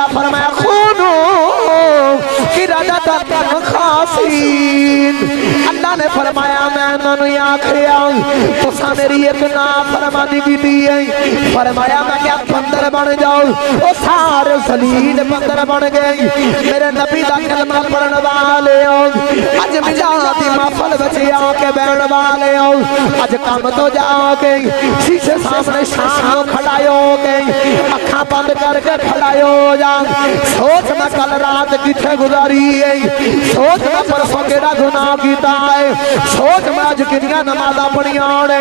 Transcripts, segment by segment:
अल्लाह फरमाया खूनो किरदतन खासीन। अल्लाह ने फरमाया मैं उन्होंने आखिया तुसा मेरी एक नाफरमानी की दी है, फरमाया मैं क्या बंदर बन जाऊं, वो सारे जलील बंदर बन गए। मेरे नबी दा कलमा पढ़ने वाले हो, अज मिजाती महफिल बचे आके बैठने वाले हो, अज काम तो जाओगे शीशे सामने शाम खड़ाए हो गए, अखा बंद करके खड़ाए हो जा। सोच मैं कल रात किथे गुजारी है, सोच मैं परसों केड़ा गुनाह कीता है, सोच मैं अज कितनियां नमाज़ां पढ़ियां ने,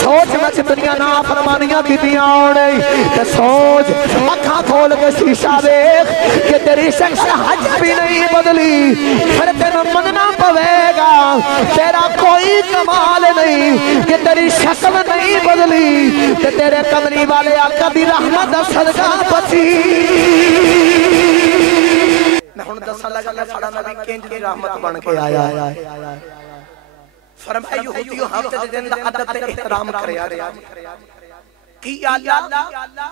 सोच मैं कितनियां नाफरमानियां कीतियां ने, ते सोच अखा खोल के शीशा देख कि तेरी शक्ल हज भी नहीं बदली, फिर तेरे मनना पवेगा तेरा कोई कमाल नहीं कि तेरी शक्ल नहीं बदली, कि तेरे कमली वाले आका दी रहमत दा सदका बची। मैं हुण दसन लगा साडा नबी किंज दी रहमत बन के आया। फरमाया यहूदियो हफ्ते दे दिन दा अदब ते एहतराम करया की अल्लाह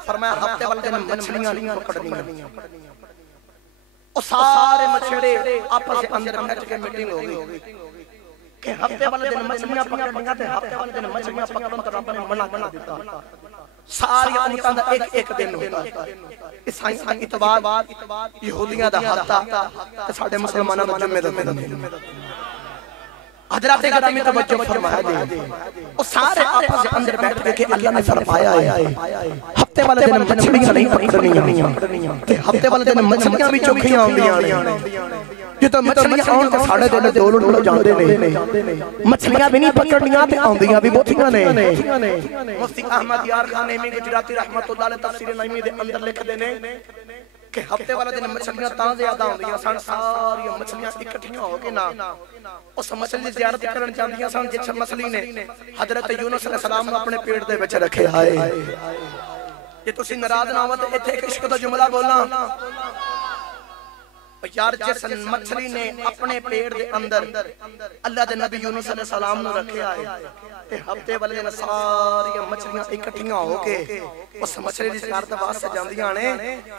फरमाया हफ्ते वाले दिन मछलियां नहीं पकड़नियां, ओ सारे मछड़े आपस में अंदर बैठ के मीटिंग हो गई कि हफ्ते वाले दिन मछलियां पकड़नियां ते हफ्ते वाले दिन मछलियां पकड़न तो रब ने मना कर दिता। सारी उम्मतां दा एक एक दिन होता, ईसाई दा इतवार, यहूदियां दा हफ्ता ते साडे मुसलमानां दा जुम्मे दा दिन। हज़रात गिरामी तवज्जो फरमाया दे, ओ सारे आपस में अंदर बैठ के अल्लाह ने फरमाया है हफ्ते वाले दिन मछलियां नहीं पकड़नियां ते हफ्ते वाले दिन मछलियां भी चोखियां आउंदियां ने। जो तो मछलियां आउण ते साडे दिल डोल डोल जांदे ने, मछलियां भी नहीं पकड़नियां ते आउंदियां भी बहुतियां ने। मुफ्ती अहमद यार खान नईमी गुजराती रहमतुल्लाह अलैह तफसीर नईमी दे अंदर लिखदे ने कि हफ्ते वाले दिन मछलियां तां ज्यादा आउंदियां सन, सारी मछलियां इकट्ठियां हो के ना उस मछली दी ज़ियारत करन जांदियां सन जिस मछली ने हजरत यूनुस अलैहिस्सलाम नूं अपने पेट दे विच रखे। हाय जे तुसीं नाराज ना हो ते इत्थे एक इश्क दा जुमला बोलां यार, जिस मछली ने अपने पेट दे अंदर अल्लाह दे नबी यूनुस अलैहिस्सलाम नूं रखिया है ते हफ्ते वाले दिन सारी मछलियां इकट्ठियां होके उस मछली दी ज़ियारत वास्ते जांदियां ने।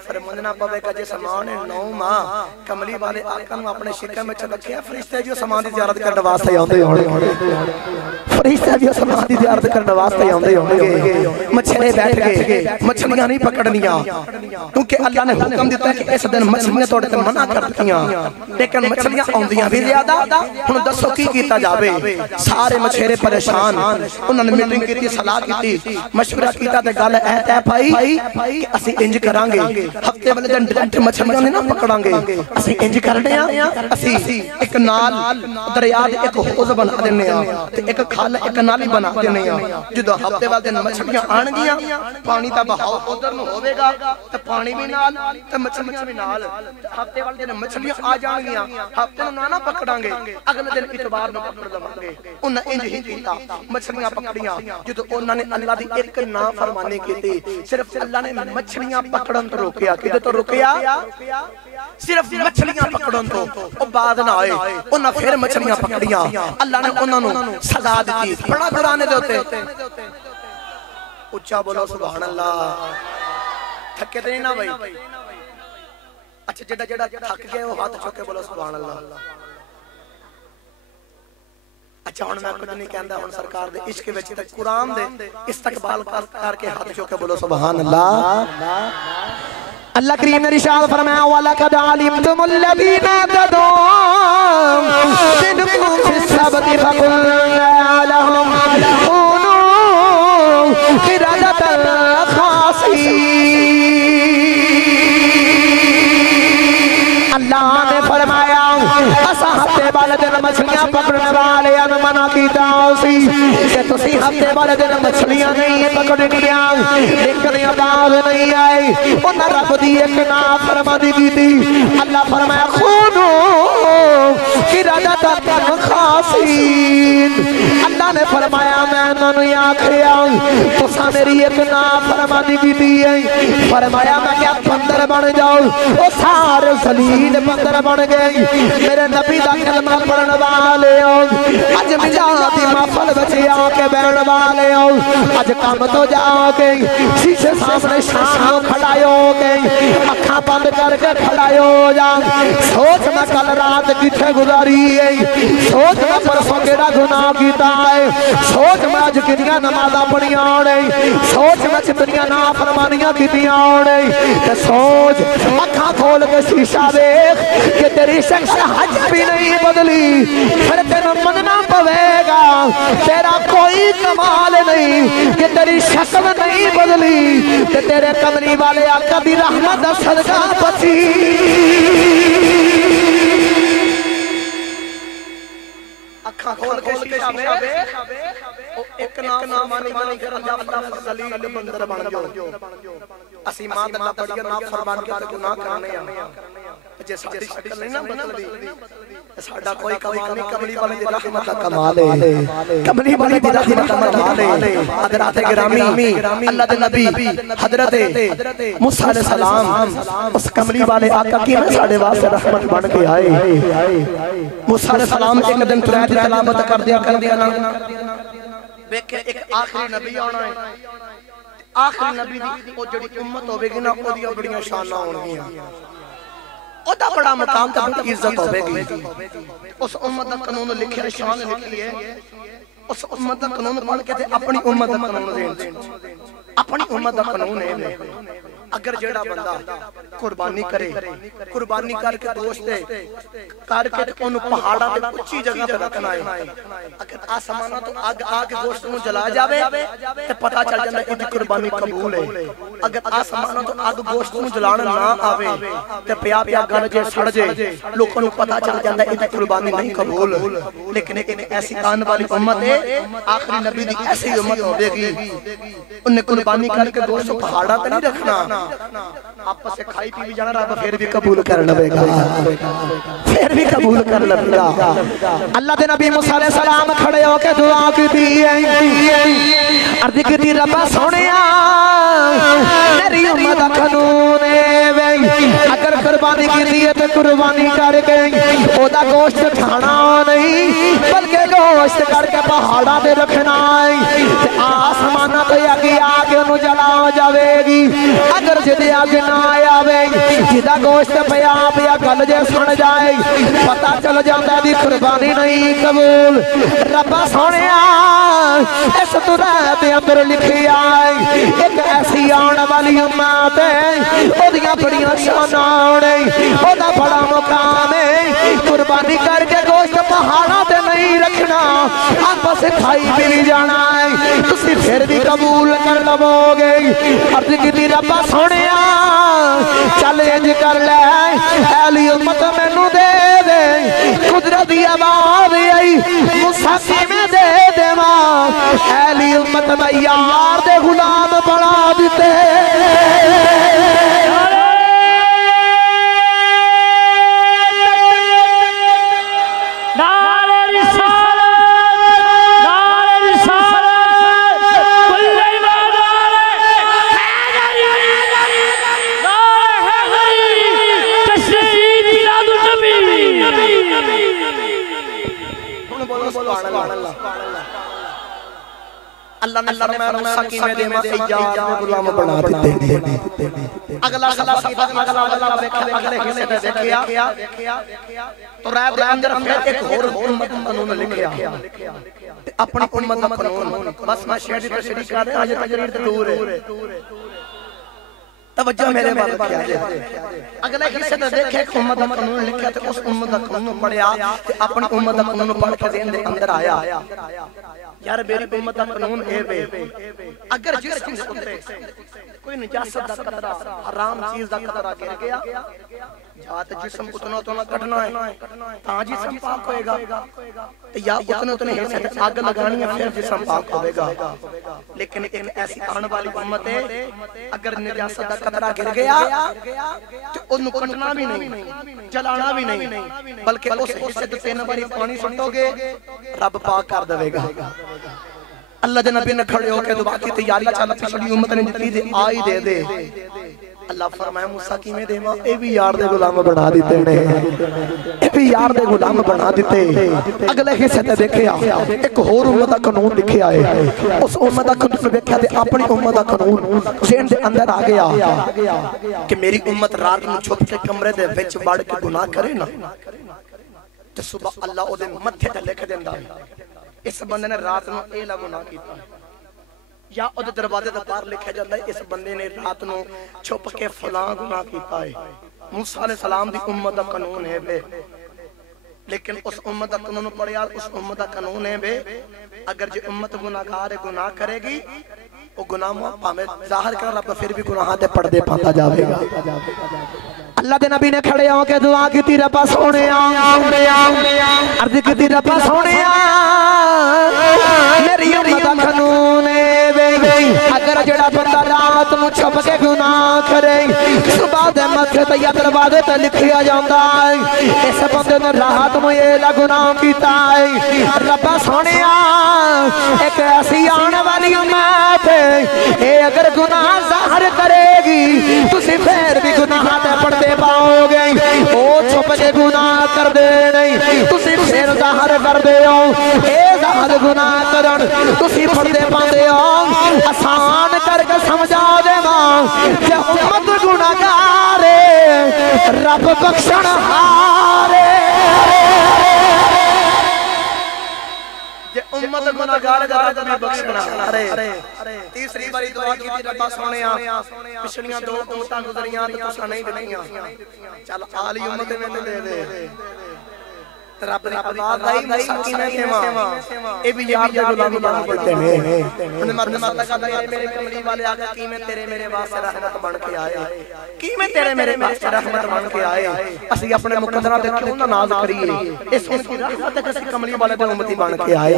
फिर मनना पवेगा जिस मां ने 9 माह कमली वाले आका नूं अपने शिकम विच रखिया, फरिश्ते जो समान दी ज़ियारत करन वास्ते आउंदे होणगे, फरिश्ते जो समान दी ज़ियारत करन वास्ते आउंदे होणगे। मछली बैठ गए, मछलियां नहीं पकड़नियां क्योंकि अल्लाह ने हुक्म दिता कि इस दिन मछलियां तोड़े ते मना कर दित्तियां, लेकिन मछलियां आउंदियां भी ज्यादा। हुण दसो की कीता जावे? सारे मछेरे परेशान, उन्होंने मीटिंग की, सलाह की, मशवरा किया ते गल ऐ तय पाई कि असीं इंज करांगे, हफ्ते वाले दिन डायरेक्ट मछलियां नहीं ना पकड़ांगे, असीं इंज करने आ, असीं एक नाल दरिया दे एक हौज बना देने आ ते एक खाल एक नाली बना देने आ। जदों हफ्ते वाले दिन मछलियां आणगियां, पानी दा बहाव उधर नु होवेगा ते पानी भी नाल ते मछलियां भी नाल, हफ्ते वाले दिन मछलियां आ जाणगियां, हफ्ते नु ना पकड़ांगे, अगले दिन इतवार नु पकड़ लवांगे। उन्हां इंज ही कीता, मछलियां पकड़ियां। जदों उन्हां ने अल्लाह दी एक नाफरमानी कीती, सिर्फ अल्लाह ने मछलियां पकड़न तो रोकिया, किदे तो रोकिया? सिर्फ मछलियां पकड़न तो। ओ बाद ना आए, उन्हां फिर मछलियां पकड़ियां, अल्लाह ने उन्हां नु सजा दी। बड़ा कुरान दे उत्ते उच्चा बोलो सुभान अल्लाह। थके ते ना भाई? अच्छा जेड़ा जेड़ा थक गए वो हाथ चुक के बोलो सुभान अल्लाह। अच्छा हुण मैं कुछ नहीं कहंदा, हुण सरकार दे इश्क विच ते कुरान दे इस्तकबाल करके हाथ चुक के बोलो सुभान अल्लाह। अल्लाह करीम ने इरशाद फरमाया वलकद अलिमतुमुल लज़ीना तदऊन मिनकुम फिस्सबति फकुल्ना लहुम कूनू क़िरदतन ख़ासीन। अल्लाह ने फरमाया असा हफ्ते वाले दिन मछलियां पकड़ने वाले मना कीता सी कि तुसी हफ्ते वाले दिन मछलियां नहीं पकड़नियां, लेकिन आवाज नहीं आई, उन्हें रब दी एक नाफरमानी कीती। अल्लाह फरमाया खून दो कि राजा तक खासीन। अल्लाह ने फरमाया मैं उन्होंने आखिया तुसा मेरी एक ना फरमानी की दी है। फरमाया मैं क्या बंदर बन जाओ, वो सारे जलील बंदर बन गए। मेरे नबी दा कलमा पढ़ने वाले हो, अज मिजाती महफिल बचे आके बैठने वाले हो, अज काम तो जाओगे शीशे सामने शाम खड़ाए हो गए, अखा बंद करके खड़ाए हो जा। सोच मैं कल रात किथे गुजारी है, सोच मैं परसों केड़ा गुनाह कीता है, सोच मैं अज कितनियां नमाज़ां पढ़ियां ने, सोच मैं कितनियां नाफरमानियां कीतियां ने। ते सोच अखा खोल के शीशा देख कि तेरी शख्स हज भी नहीं बदली, फिर तेरे मनना पवेगा तेरा कोई कमाल नहीं कि तेरी शक्ल नहीं बदली ते तेरे कमली वाले आका दी रहमत दा सदका बची। अखा खोल के शीशा में एक नाम मानी कर अल्लाह जलील बंदर बन जाओ। असी मां दा बड़िया ना फरमान के गुनाह करने आ, जे साडी शक्ल नहीं ना बदलदी साडा कोई कमाल नहीं। कमली वाले दी रहमत दा कमाल है, कमली वाले दी रहमत दा कमाल है। हजरत गिरामी अल्लाह दे नबी हजरत मूसा अलैहि सलाम उस कमली वाले आका की साडे वास्ते रहमत बन के आए। मूसा अलैहि सलाम एक दिन कुरान दी तिलावत कर दिया ना, वेखे एक आखिरी नबी आना है, आखिरी नबी दी ओ जेड़ी उम्मत होवेगी ना ओदी बड़ियां शानां होणगियां, ओदा बड़ा मकाम ते बड़ी इज्जत होवेगी। उस उम्मत दा कानून लिखिया शान लिखी है, उस उम्मत दा कानून पढ़ के ते अपनी उम्मत दा कानून देन, अपनी उम्मत दा कानून है। अगर जेड़ा बंदा कुर्बानी करे, कुर्बानी करके गोश्त करके ओनु पहाड़ां ते ऊंची जगह पे रखना है, अगर आसमाना तो आग आके गोश्त नु जला जावे ते पता चल जांदा इदी कुर्बानी कबूल है। अगर आसमाना तो आग गोश्त नु जलाना ना आवे ते पिया पिया गल जे सड़ जे लोकां नु पता चल जांदा इदी कुर्बानी नहीं कबूल। लेकिन एक ऐसी आने वाली उम्मत है, आखिरी नबी दी ऐसी उम्मत होवेगी, उन्हें कुर्बानी करके गोश्त पहाड़ां पे नहीं रखना, आपस से खाई पी भी जाना, रब फिर भी कबूल कर लेगा, फिर भी कबूल कर लेगा। अल्लाह दे नबी मूसा अलैहि सलाम खड़े होके दुआ की अर्ज की रब्बा सोनिया तेरी उम्मत दा कानून है, अगर कुर्बानी की है तो कुर्बानी करके ओदा गोश्त खाना नहीं बल्कि गोश्त करके पहाड़ा पे रखना है, आसमाना तो आगे आके उन्हें जला जाएगी। अगर जिदे आगे ना आवे जिदा गोश्त पिया पिया गल जे सुन जाए पता चल जाता दी कुर्बानी नहीं कबूल। रब्बा सोनिया इस दुनिया दे अंदर लिखी आए एक ऐसी आने वाली उम्मत है, ओदियां बड़ियां शानां ने, ओदा बड़ा मुकाम है, कुर्बानी करके गोश्त पहाड़ा ते नहीं रखना, आपस खाई पी जाना है, तुसी फिर भी कबूल कर लवोगे। अर्ज की रब्बा सोनिया चल इंज कर ले ऐली उम्मत मैनू दे दे, कुदरत दी आवाज आई मूसा किवें दे देवा, ऐली उम्मत मैं यार दे गुलाम बना दिते। अल्लाह ने मैं मूसा की में देवा यार में गुलाम बना दिते। अगला अगले हिस्से में देखिया तो रैब दे अंदर फिर एक और उम्मत कानून लिखिया, अपनी उम्मत दा कानून। बस मैं शेर दी तशरीह कर रहा, अजे तकरीर ते दूर है, तवज्जो मेरे बात किया जाए। अगले हिस्से में देखे एक उम्मत दा कानून लिखिया ते उस उम्मत दा कानून पढ़िया ते अपनी उम्मत दा कानून पढ़ के ज़हन दे अंदर आया यार मेरी उम्मत दा कानून ए वे, अगर जिस कोई निजासत दा कतरा हराम चीज दा कतरा गिर गया जात जिस्म उतना उतना कटना है ता जिस्म पाक होएगा ते या उतने उतने हिस्से ते आग लगानी है फिर जिस्म पाक होएगा। लेकिन एक ऐसी आने वाली उम्मत है अगर निजासत दा कतरा गिर गया तो उन्हें कटना भी नहीं जलाना भी नहीं बल्कि उस हिस्से ते 3 बारी पानी सुटोगे रब पाक कर देगा। अल्लाह दे नबी ने खड़े होकर दुआ की तैयारी चल पिछली उम्मत ने जितनी दे आई दे दे। अल्लाह फरमाया मूसा किवें देवा ए भी यार दे गुलाम बना दिते ने ए भी यार दे गुलाम बना दिते। अगले हिस्से ते देखिया एक होर उम्मत दा कानून लिखिया है उस उम्मत दा कानून देखिया ते अपनी उम्मत दा कानून ज़हन दे अंदर आ गया कि मेरी उम्मत रात ਨੂੰ छुप के कमरे दे विच वड़ के गुनाह करे ना ते सुबह अल्लाह ओदे मत्थे ते लिख देंदा इस बंदे ने रात ਨੂੰ ਇਹ ਲਾ ਗੁਨਾਹ ਕੀਤਾ या ਉਹਦੇ दरवाजे ਤੇ ਬਾਹਰ ਲਿਖਿਆ ਜਾਂਦਾ ਇਸ ਬੰਦੇ ਨੇ ਰਾਤ ਨੂੰ ਛੁਪ ਕੇ ਫਲਾਂ ਗੁਨਾਹ ਕੀਤਾ ਹੈ। मूसा अलैहि सलाम दी उम्मत दा कानून है बे लेकिन उस उम्मत दा कानून पढ़िया उस उम्मत दा कानून है बे अगर जो उम्मत गुनाहगार है गुनाह करेगी वो गुनाह भावे जाहिर कर रब फिर भी गुनाह ते पर्दे पाता जाएगा। अल्लाह दे नबी ने खड़े होके दुआ की रब्बा सोनिया अर्ज की रब्बा सोनिया मेरी उम्मत दा कानून है अगर जड़ा बंदा रात ਨੂੰ छुप के गुनाह करे सुबह दे मथे ते या दरवाजे ते लिखिया जांदा है इस बंदे ने रात ਨੂੰ ये ला गुनाह कीता है। रब्बा सोनिया एक ऐसी आने वाली उम्मत है अगर गुनाह ज़ाहिर करेगी तुसी फिर भी गुनाह ते पड़ते पाओगे ओ छुप के गुनाह कर दे नहीं तुसी फिर ज़ाहिर कर दे हो ए ज़ाहिर गुनाह करन तुसी पड़ते पांदे हो आसान करके समझा देवा जे उम्मत गुनाहगार रब बख्शण हारे जे उम्मत गुनाहगार रब भी बख्शण हारे। तीसरी बारी दुआ की रब्बा सोनिया पिछलियां 2 उम्मतां गुजरियां ते तुसां नहीं दित्तियां चल आली उम्मत में दे दे रब ने आवाज आई मूसा किवें देवा ए भी यार दे गुलाम बना देते ने उन्हें मरने मत लगा मेरे कमली वाले आगे किवें तेरे मेरे वास्ते रहमत बन के आए किवें तेरे मेरे वास्ते रहमत बन के आए असि अपने मुकद्दरा ते क्यों ना नाज करिए ए सुन की रहमत के असि कमली वाले दे उम्मती बन के आए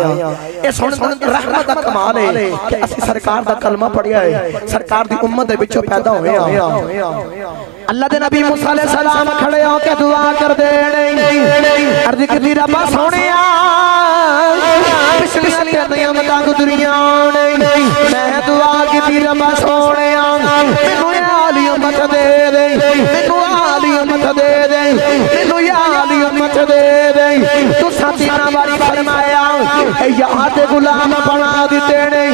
ए सुन रहमत दा कमाल है कि असि सरकार दा कलमा पढ़िया है सरकार दी उम्मत दे विचों पैदा होए अल्लाह दे नबी मूसा अलैहि सलाम खड़े होके दुआ कर दे अर्ज की रब्बा सोनिया पिछलियां तेरियां उम्मतां गुजरियां मैं दुआ की रब्बा सोनिया मैनू आली उम्मत दे दे मैनू आली उम्मत दे दे मैनू आली उम्मत दे दे तू 3 बारी फरमाया ए यार दे गुलाम बना दिते ने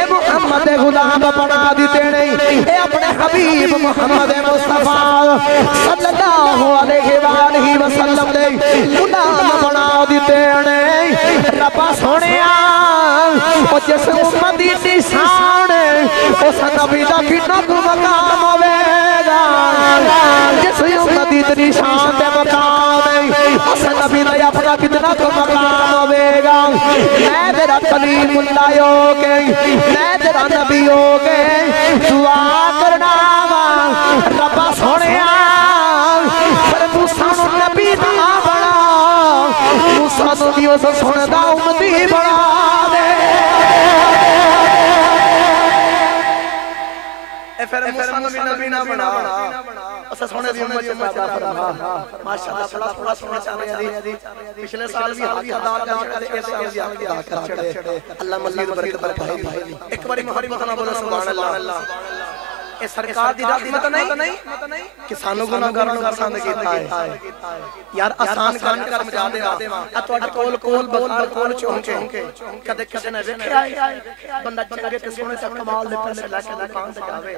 ए मुहम्मद दे गुलाम बना दिते ने ए अपने हबीब मुहम्मद मुस्तफा सल्लल्लाहु अलैहि वसल्लम दे गुलाम बना दिते ने। रब्बा सोनिया ओ जिस उम्मत दी निशान उस नबी दा कितना मकाम होवेगा जिस उम्मत दी निशान ते मकाम उस नबी दा अपना कितना मकाम होवेगा। मैं तेरा कलीमुल्लाह हो के मैं तेरा नबी हो के दुआ करना वा रब्बा सोनिया पर मूसा नु नबी ना बना मूसा नु भी उस सुनदा उम्मती बना दे ए फिर मूसा नु भी नबी ना बना असा सोने दी उम्मत से पैदा फरमा माशाअल्लाह बड़ा सोना चल रहा है पिछले साल भी हक अदा कर इस साल भी हक अदा कर छड़े अल्लाह मजीद बरकत बरकाए। एक बारी मोहब्बत ना बोलो सुभान अल्लाह ए सरकार दी रहमत नहीं कि सानू गुनाहगारां नूं पसंद कीता है यार आसान कर समझा देवा आ तुहाडे कोल कोल बंदा कोल चौंके कदे किसी ने वेखिया बंदा चंगे ते सोहणे ते कमाल दे पैसे लेके दुकान ते जावे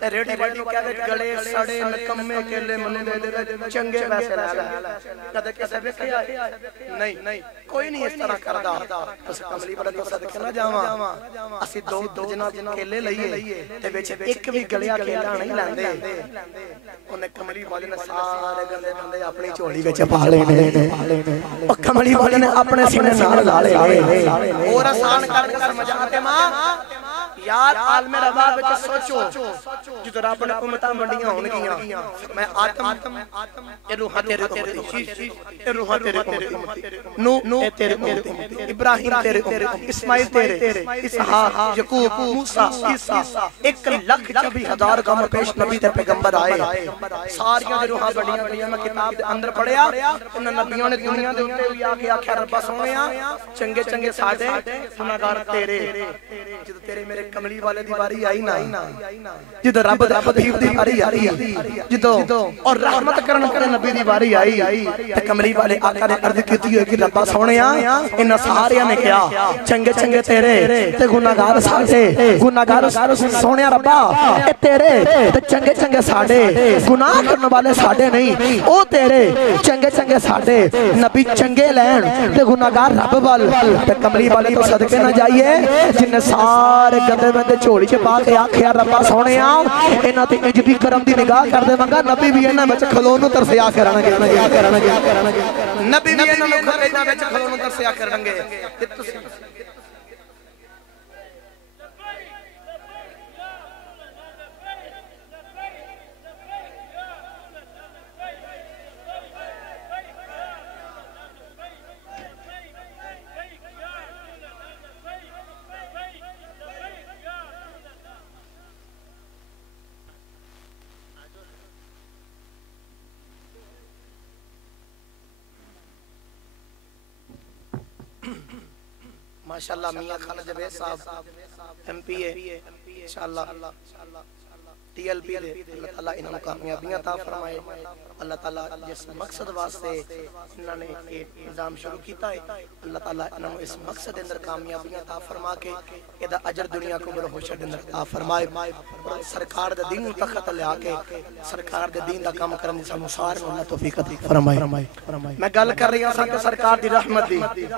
ते रेडी रेडी कहदे गले सड़े नकम्मे केले मनु दे दे चंगे पैसे ले ले कदे किसी वेखिया नहीं कोई नहीं इस तरह करदा उस कमली वाले तो सदके ना जावां असि दो जना केले लईए ते विच एक भी गलिया केला नहीं लांदे उन्हें कमली वाले ने सारे गले बंदे अपनी झोली विच पा लेने ओ कमली वाले ने अपने सीने नाल ला ले और आसान करके समझा के मां यार आलमे रबा विच सोचो जितो रब ने उम्मतां वंडियां होणगियां मैं आदम ए रूहां तेरे उम्मती ए रूहां तेरे उम्मती नूह ए तेरे उम्मती इब्राहिम तेरे उम्मती इस्माइल तेरे इसहाक याकूब मूसा ईसा 1,24,000 कम पेश नबी ते पैगंबर आए सारियां दे रूहां वंडियां मैं किताब दे अंदर पढ़िया इन्हां नबियां ने दुनिया दे उत्ते भी आके आख्या रब्बा सोहणिया चंगे चंगे साडे गुनाहगार तेरे जद तेरे मेरे कमली वाले दी बारी आई ना जद रब हबीब दी बारी आई जद और रहमत करन करे नबी दी बारी आई ते कमली वाले आका ने अर्ज कीती है कि रब्बा सोहणिया इन सारियां ने कहा चंगे चंगे तेरे ते गुनाहगार साडे गुनाहगार सोहणिया रब्बा ए तेरे ते चंगे चंगे साडे गुनाह करने वाले साडे नहीं ओ तेरे चंगे चंगे साडे नबी चंगे लैन ते गुनाहगार रब वाल ते कमली वाले तो सदके ना जाइए जिन्ने सारे गंदे बंदे झोली च पा के आख्या रब्बा सोहणिया इन्हां ते इंज दी करम दी निगाह कर देवांगा नबी भी इन्हां विच खलोन नूं तरसिया करनगे नबी भी इन्हां नूं इन्हां विच खलोन नूं तरसिया करनगे ते तुसीं माशाअल्लाह मियां खान जवेद साहब एमपीए इंशाअल्लाह टीएलपी दे अल्लाह ताला इन्हां कामयाबियां ता फरमाए अल्लाह ताला जिस मकसद वास्ते इन्होंने ये निजाम शुरू किया है अल्लाह ताला इन्होंने इस मकसद के अंदर कामयाबियां ता फरमा के एदा अजर दुनिया को बड़ा होशर अंदर ता फरमाए और सरकार दे दीन तखत ले आके सरकार दे दीन दा काम करन दी सानू सारे नु अल्लाह तौफीक अता फरमाए मैं गल कर रहा सा कि सरकार दी रहमत दी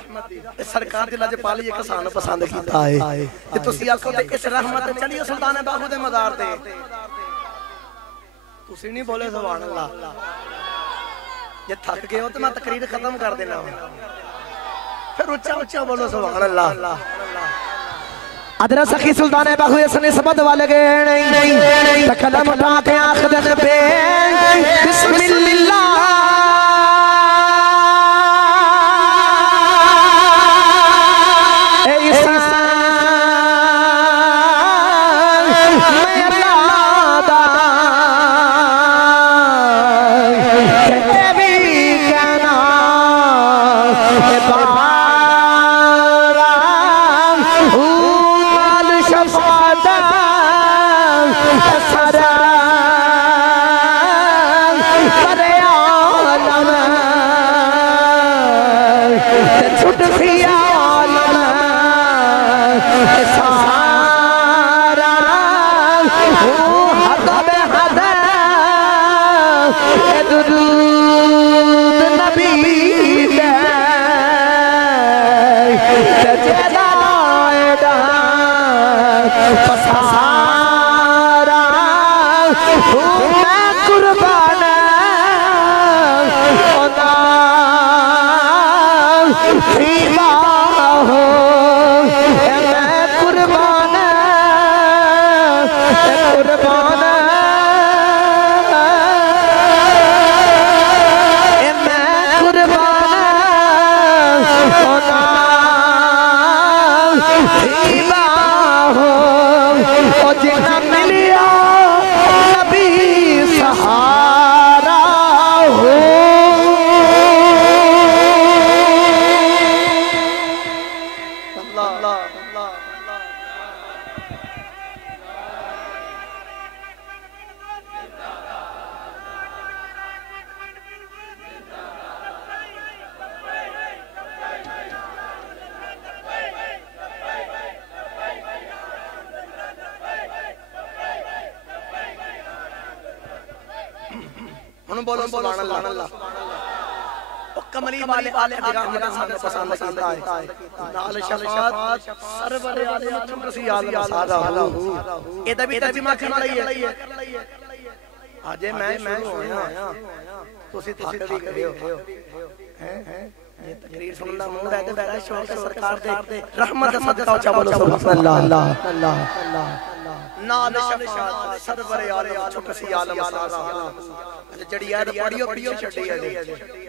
सरकार दी लजपाली एक सानू पसंद कीता है ते तुसी आखो ते इस रहमत चलिए सुल्तान बाहू दे मज़ार ते तुसी नहीं बोले सुभान अल्लाह जे थक गए हो तो मैं तकरीर खत्म कर देना फिर उच्चा उच्चा बोलो सुभान अल्लाह अदरा सखी सुल्तान बाहू इसने सबद वाले गए नहीं कलम उठा के आंख दे पे बिस्मिल्लाह बोलो सुभान अल्लाह कमली वाले आले रहमत सानू पसंद कीता है नाल शफाअत सरवर आले आलम रसी आलम सादा हो एदा भी तर्जुमा कर लईए अजे मैं होया तुसी थक भी गए हो हैं ये तकरीर सुनना मूड है ते मेरा शौक है सरकार दे रहमत दा सदका उचा बोलो सुभान अल्लाह अल्लाह अल्लाह अल्लाह नाल शफाअत सरवर आलम छोटा सी आलम सारा जड़ी यार पढ़ियो पढ़ियो छड्डी है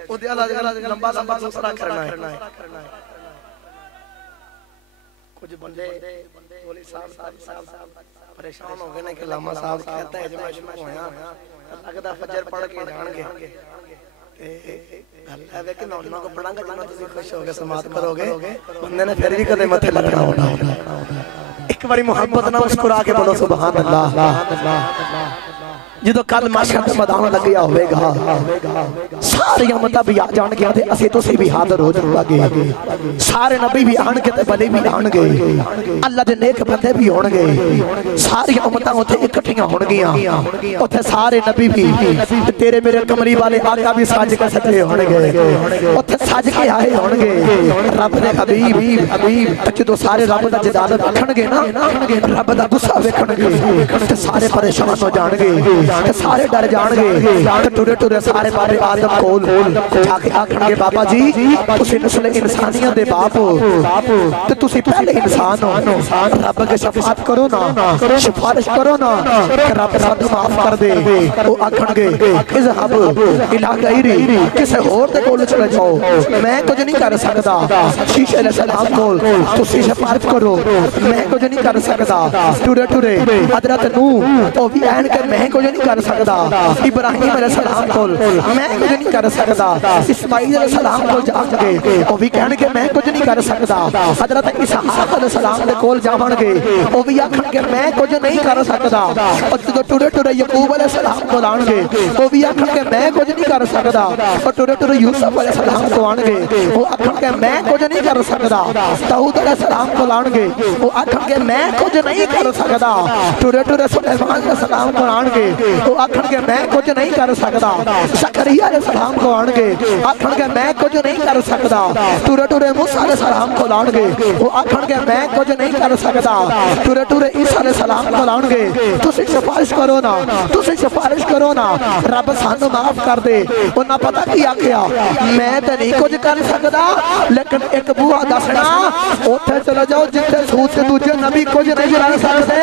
ओदे अल्लाह लंबा लंबा दूसरा करना है कुछ बंदे बोले साहब परेशान हो गए ने कि लामा साहब कहता है जब मैं शुरू होया लगदा फजर पढ़ के जाणगे अल्लाह वे कि मैं उन्हां को पढ़ांगा जिन्ना तुसी खुश होगे समात करोगे बंदे ने फिर भी कदे मथे लगना होता एक बारी मोहब्बत ना मुस्कुरा के बोलो सुभान अल्लाह जो कल माशा मैदान लग्या होगा सारे मतलब भी आ जाएंगे ते असी तुसी भी हाजिर हो जाओगे सारे नबी भी आएंगे ते बली भी आएंगे अल्लाह दे नेक बंदे भी होंगे सारी उम्मतां उथे इकट्ठियां होणगियां उथे सारे नबी भी तेरे मेरे कमरी वाले आका भी सज के सजे होंगे उथे सज के आए होंगे रब दे हबीब हबीब जो सारे रब दा जलाल देखणगे ना रब दा गुस्सा वेखणगे ते सारे परेशान हो जाणगे सारे डर जाणगे टुरे टुरे सारे बाबे आदम कोल जाके आखणगे बाबा जी तुसी नस्ल इंसानियत दे बाप हो ते तुसी पहले इंसान हो रब के शफाअत करो ना सिफारिश करो ना रब सानू माफ कर दे ओ आखणगे इज़हब इला गैरी किसे होर दे कोल चले जाओ मैं कुछ नहीं कर सकदा शीशे अलैहिस्सलाम कोल तुसी सिफारिश करो मैं कुछ नहीं कर सकदा टुरे टुरे हजरत नूह ओ भी ऐन के मैं कुछ नहीं कर सकदा इब्राहिम अलैहिस्सलाम कोल मैं कुछ नहीं कर सकदा इस्माइल अलैहिस्सलाम कोल जाके ओ भी कहणगे मैं कुछ नहीं कर सकदा हजरत इसहाक अलैहिस्सलाम दे कोल जावणगे ओ भी आखणगे मैं कुछ नहीं कर सकदा और जदों टुरे टुरे याकूब अलैहिस्सलाम कोल आणगे ओ भी आखणगे मैं कुछ नहीं कर सकदा और टुरे टुरे यूसुफ अलैहिस्सलाम कोल आणगे ओ आखणगे मैं कुछ नहीं कर सकदा दाऊद अलैहिस्सलाम कोल आणगे ओ आखणगे मैं कुछ नहीं कर सकदा टुरे टुरे सुलेमान अलैहिस्सलाम कोल आणगे ओ आखणगे मैं कुछ नहीं कर सकदा ज़करिया अलैहिस्सलाम को आणगे आखणगे मैं कुछ नहीं कर सकदा टुरे टुरे मूसा अलैहिस्सलाम को आणगे ओ आखणगे मैं कुछ नहीं कर सकदा टुरे टुरे ईसा अलैहिस्सलाम को आणगे तुसी सिफारिश करो ना तुसी सिफारिश करो ना रब सानू माफ कर दे उन्हां पता की आखिया मैं ते नहीं कुछ कर सकदा लेकिन एक बूहा दसना ओथे चले जाओ जिथे सूत ते दूजे नबी कुछ नहीं कर सकदे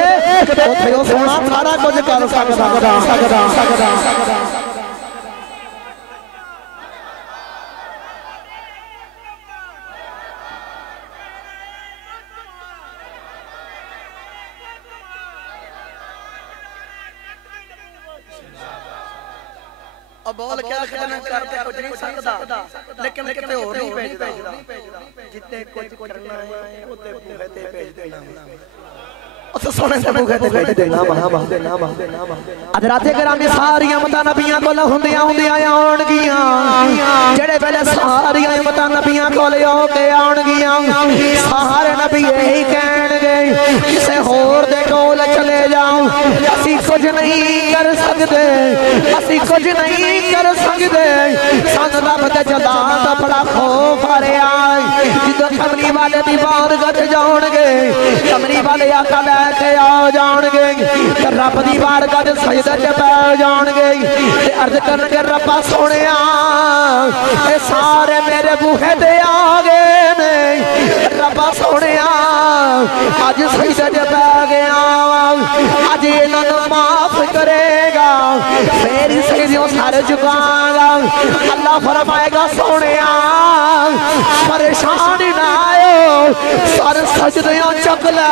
ओथे ओ सोना सारा कुछ कर सकदा बोल क्या कहना करके कुछ नहीं सकदा लेकिन किते और नहीं भेजदा जिते कुछ करना है उते बूहे ते भेज देना उस सोने से बूहे ते भेज देना हज़रात गिरामी सारी उम्मतां नबियां कोल हुंदियां आउणगियां जेड़े वेले सारी उम्मतां नबियां कोल होके आउणगियां सारे नबी यही कहणगे किसे होर दे कोल चले जाओ असी कुछ नहीं कर सकदे असी कुछ नहीं कर सकदे सानू रब दे जलाल दा बड़ा खौफ आ रहा जिद्दों कमली वाले दी बारगाह च जाणगे कमली वाले आका लैके आ जाणगे ते रब दी बारगाह च सजदे च पै जाणगे ते अर्ज करनगे रब्बा सोहणिया ए सारे मेरे बूहे ते आ गए ने रब्बा सोहणिया अज सजदे च पै गया अज इन्हां नूं माफ करेगा फिर सजदों सारे झुकांगा अल्लाह फरमाएगा सोहणिया परेशान ना आयो सर सजदों चक ले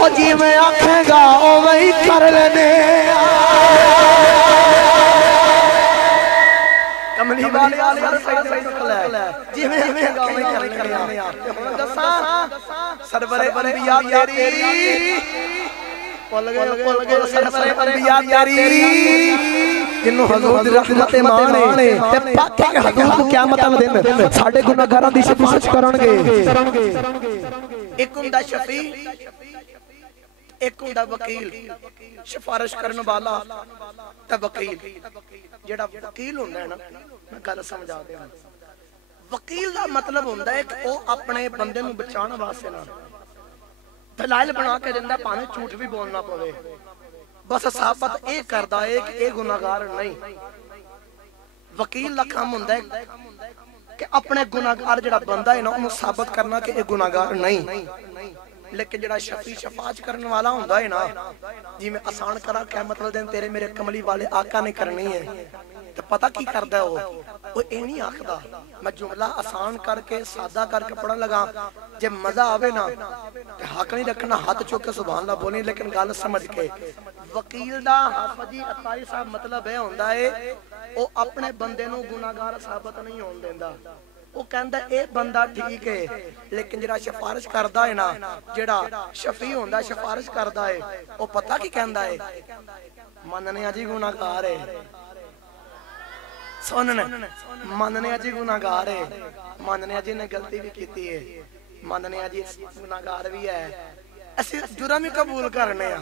ओ जिवें आखेगा उवें ही कर लेने कमली वाले सर सजदों चक ले जिवें आखेगा उवें कर लेने हुण दसां सरवरे अंबिया तेरी भुल गए सरवरे अंबिया तेरी जिन्हों हजूर दी रहमत माने ते पाके हजूर क़यामत वाले दिन साडे गुनाहगारां दी सिफारिश करनगे एक हुंदा शफी एक हुंदा वकील सिफारिश करने वाला ते वकील जेड़ा वकील हुंदा है ना मैं गल समझा दियां वकील दा मतलब हुंदा है कि ओ अपने बंदे नूं बचाने वास्ते ना दलाल बना के दिंदा भावें झूठ भी बोलना पवे बस साबित ये करदा है कि ये गुनाहगार नहीं वकील दा काम हुंदा है कि अपने गुनाहगार जिहड़ा बंदा है ना उन्हें साबित करना कि ये गुनाहगार नहीं, लेकिन जिहड़ा शफी शफाअत करने वाला हुंदा है ना, जिवें आसान करा क़यामत वाले दिन तेरे मेरे कमली वाले आका ने करनी है, तो पता की करदा है वो ये नहीं आखदा मैं जुमला आसान करके सादा करके पढ़न लगा, जे मजा आवे ना ते हक नहीं रखना हाथ चुक के सुभान अल्लाह बोली, लेकिन गल समझ के। वकील दा हाफजी अताई साहब मतलब यह होंदा है वो अपने बंदे नूं गुनाहगार साबित नहीं होण देंदा, वो कहंदा ए बंदा ठीक है, लेकिन जिहड़ा सिफारिश करदा है ना, जिहड़ा शफी होंदा सिफारिश करदा है, वो पता की कहंदा है मनने आ जी गुनाहगार है, सुनने मनने जी गुनाहगार है, मनने जी ने गलती भी की है, मनने जी गुनाहगार भी है, असि जुर्म ही कबूल करने आ,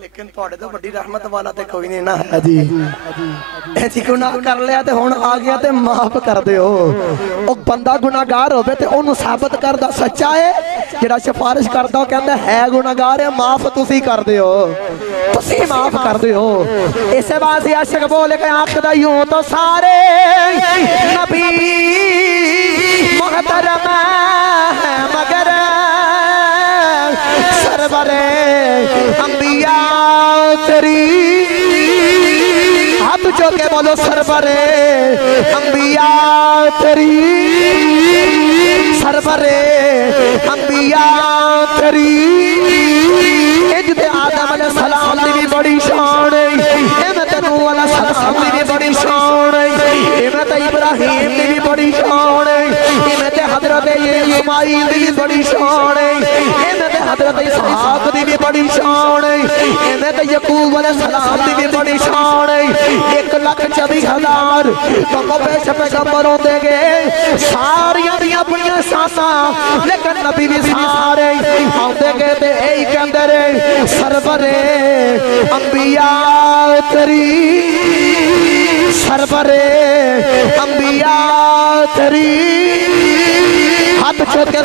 लेकिन तुहाडे तो बड़ी रहमत वाला ते कोई नहीं ना है जी। ऐसी गुनाह कर लिया ते हुण आ गया ते माफ कर दिओ। ओ बंदा गुनाहगार होवे ते ओनू साबित करदा सच्चा है, जेड़ा सिफारिश करदा ओ कहंदा है गुनाहगार है, माफ तुसी कर दिओ, तुसी माफ कर दिओ। इसे वास्ते आशिक बोल के आखदा यूं तो सारे नबी मुहतरम है मगर सरवरे अंबिया तेरी, हाथ चौके बोलो सरवरे अंबिया तेरी, सरवरे अंबिया तेरी। आदम अलैहि सलाम दी भी बड़ी शान है, इमत नूह अलैहि सलाम दी भी बड़ी शान है, इमत इब्राहीम दी भी बड़ी शान है, इमत हजरत इस्माईल दी भी बड़ी शान है, इमत हजरत इसहाक दी भी बड़ी शान है, इमत यकूब अलैहि सलाम दी भी बड़ी शान है। 1,24,000 पैगंबर होंदे गए, सारियां दी अपनी शानां, लेकिन नबी भी सारे आउंदे गए ते यही कहंदे रहे सरवरे अंबिया तेरी, सरवरे अंबिया तेरी। हाथ चुक के